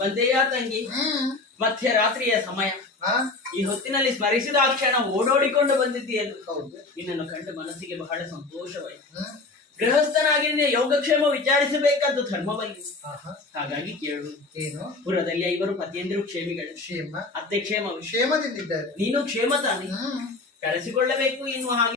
ಬಂದೆಯಾ ತಂಗಿ? ಮಧ್ಯರಾತ್ರಿಯ ಸಮಯ. ಈ ಹೊತ್ತಿನಲ್ಲಿ ಸ್ಮರಿಸಿದ ಕ್ಷಣ ಓಡೋಡಿಕೊಂಡು ಬಂದಿದ್ದೀಯಲ್ಲ. ನಿನ್ನನ್ನು ಕಂಡು ಮನಸ್ಸಿಗೆ ಬಹಳ ಸಂತೋಷವಾಯಿತು. ಗೃಹಸ್ಥನಾಗಿ ಯೋಗಕ್ಷೇಮ ವಿಚಾರಿಸಬೇಕಂತ ಧರ್ಮವಲ್ಲಿ. ಹಾಗಾಗಿ ಕೇಳು. ಪುರದಲ್ಲಿ 5 ಪತಿಯಂದಿರು ಕ್ಷೇಮಿಗಳು. ಅತ್ತೆ ಕ್ಷೇಮದಿಂದಿದ್ದಾರೆ. ನೀನು ಕ್ಷೇಮ ತಾನೆ? ಕರೆಸಿಕೊಳ್ಳಬೇಕು ಇನ್ನು ಹಾಗೆ